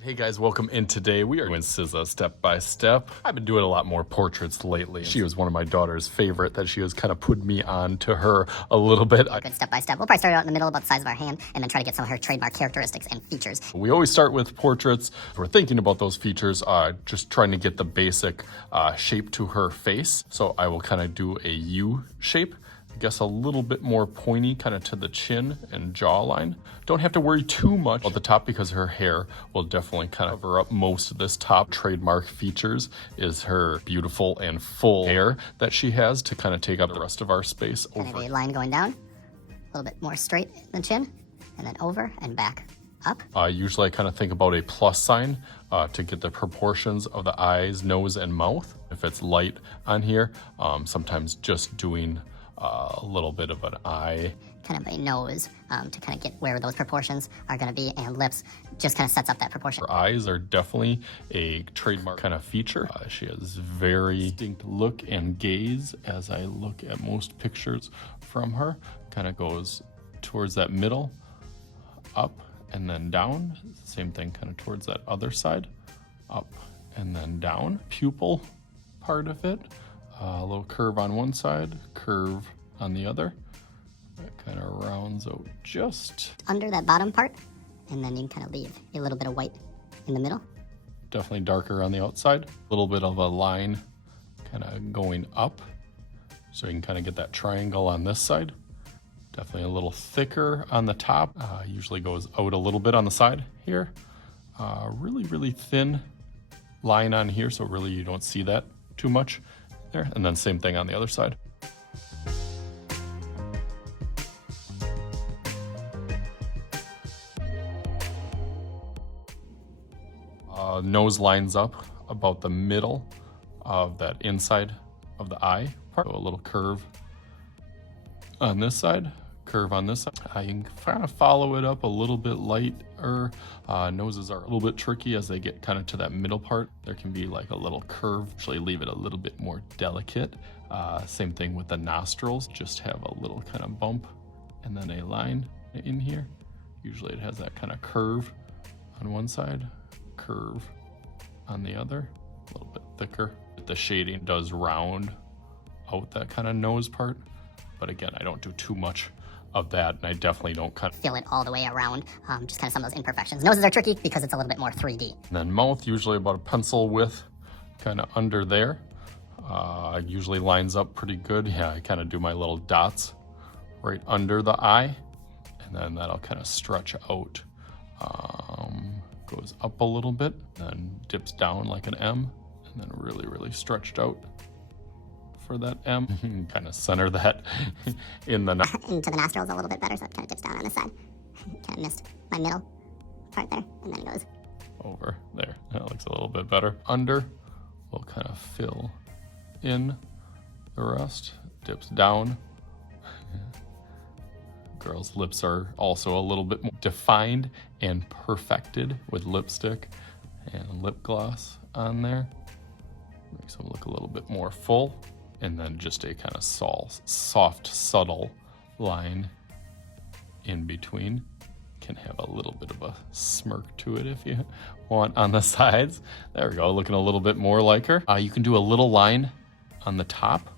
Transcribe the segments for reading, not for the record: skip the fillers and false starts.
Hey guys, welcome in. Today we are doing SZA step by step. I've been doing a lot more portraits lately. She was one of my daughter's favorite that she has kind of put me on to her a little bit. Good step by step. We'll probably start out in the middle about the size of our hand and then try to get some of her trademark characteristics and features. We always start with portraits. We're thinking about those features, just trying to get the basic shape to her face. So I will kind of do a U shape. I guess a little bit more pointy kind of to the chin and jawline. Don't have to worry too much about the top because her hair will definitely kind of cover up most of this top. Trademark features is her beautiful and full hair that she has to kind of take up the rest of our space. Kind of a line going down, a little bit more straight in the chin, and then over and back up. Usually I kind of think about a plus sign to get the proportions of the eyes, nose, and mouth. If it's light on here, sometimes just doing a little bit of an eye. Kind of a nose to kind of get where those proportions are going to be, and lips just kind of sets up that proportion. Her eyes are definitely a trademark kind of feature. She has very distinct look and gaze as I look at most pictures from her. Kind of goes towards that middle, up and then down. Same thing kind of towards that other side, up and then down. Pupil part of it. A little curve on one side, curve on the other. That kind of rounds out just under that bottom part, and then you can kind of leave a little bit of white in the middle. Definitely darker on the outside. A little bit of a line kind of going up, so you can kind of get that triangle on this side. Definitely a little thicker on the top. Usually goes out a little bit on the side here. Really thin line on here, so really you don't see that too much there. And then same thing on the other side. Nose lines up about the middle of that inside of the eye part. So a little curve on this side, curve on this side. You can kind of follow it up a little bit lighter. Noses are a little bit tricky as they get kind of to that middle part. There can be like a little curve, actually leave it a little bit more delicate. Same thing with the nostrils, just have a little kind of bump and then a line in here. Usually it has that kind of curve on one side, curve on the other, a little bit thicker. The shading does round out that kind of nose part, but again, I don't do too much of that, and I definitely don't kind of fill it all the way around, just kind of some of those imperfections. Noses are tricky because it's a little bit more 3D. And then mouth, usually about a pencil width, kind of under there. Usually lines up pretty good. Yeah, I kind of do my little dots right under the eye, and then that'll kind of stretch out. Goes up a little bit, then dips down like an M, and then really stretched out for that M. You can kind of center that in the into the nostrils a little bit better, so it kind of dips down on this side. Kind of missed my middle part there, and then it goes over there. That looks a little bit better. Under, we'll kind of fill in the rest. Dips down. Girls' lips are also a little bit more defined and perfected with lipstick and lip gloss on there. Makes them look a little bit more full. And then just a kind of soft, subtle line in between. Can have a little bit of a smirk to it if you want on the sides. There we go, looking a little bit more like her. You can do a little line on the top,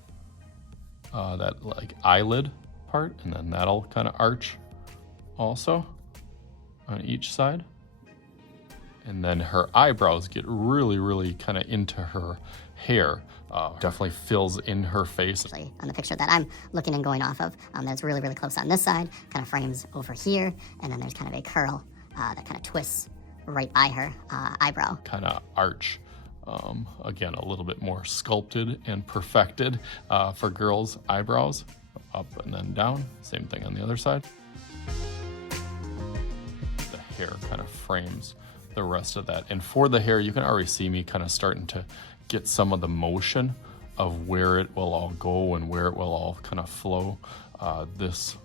that like eyelid part, and then that'll kind of arch also on each side. And then her eyebrows get really kind of into her hair. Definitely fills in her face. Actually, on the picture that I'm looking and going off of, that's really close on this side, kind of frames over here, and then there's kind of a curl that kind of twists right by her eyebrow. Kind of arch. Again, a little bit more sculpted and perfected for girls' eyebrows. Up and then down. Same thing on the other side. The hair kind of frames the rest of that. And for the hair, you can already see me kind of starting to get some of the motion of where it will all go and where it will all kind of flow. This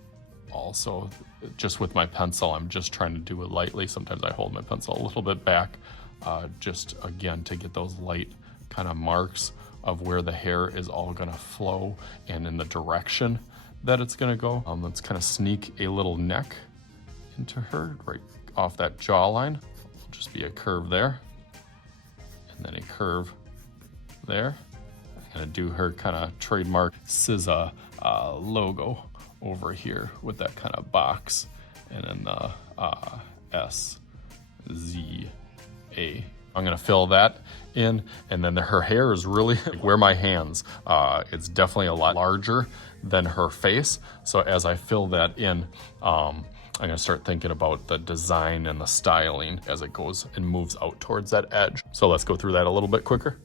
also, just with my pencil, I'm just trying to do it lightly. Sometimes I hold my pencil a little bit back, just again to get those light kind of marks of where the hair is all gonna flow and in the direction that it's gonna go. Let's kind of sneak a little neck into her right off that jawline. just be a curve there, and then a curve there. I'm gonna do her kind of trademark SZA logo over here with that kind of box, and then the SZA. I'm gonna fill that in, and then her hair is really where my hands. It's definitely a lot larger than her face. So as I fill that in, I'm gonna start thinking about the design and the styling as it goes and moves out towards that edge. So let's go through that a little bit quicker.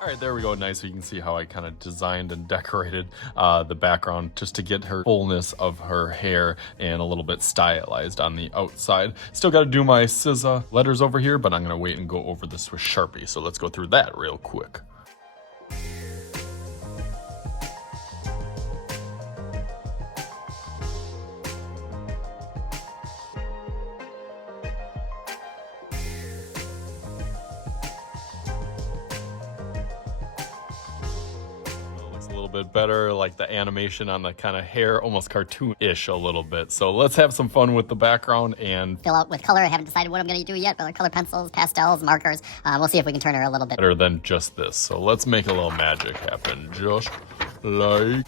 All right, there we go. Nice. So you can see how I kind of designed and decorated the background just to get her fullness of her hair and a little bit stylized on the outside. Still got to do my SZA letters over here, but I'm going to wait and go over this with Sharpie. So let's go through that real quick. A little bit better, like the animation on the kind of hair, almost cartoon-ish a little bit. So let's have some fun with the background and Fill out with color. I haven't decided what I'm going to do yet, but like color pencils, pastels, markers. We'll see if we can turn her a little bit better than just this. So let's make a little magic happen, just like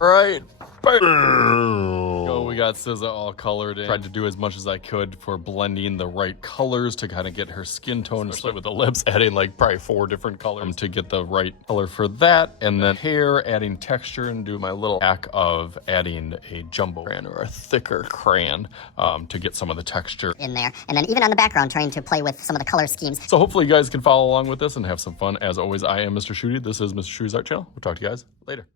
right. So we got SZA all colored in. Tried to do as much as I could for blending the right colors to kind of get her skin tone, especially with the lips, adding like probably 4 different colors to get the right color for that. And then hair, adding texture, and do my little hack of adding a jumbo crayon or a thicker crayon to get some of the texture in there. And then even on the background, trying to play with some of the color schemes. So hopefully you guys can follow along with this and have some fun. As always, I am Mr. Shooty. This is Mr. Shooty's Art Channel. We'll talk to you guys later.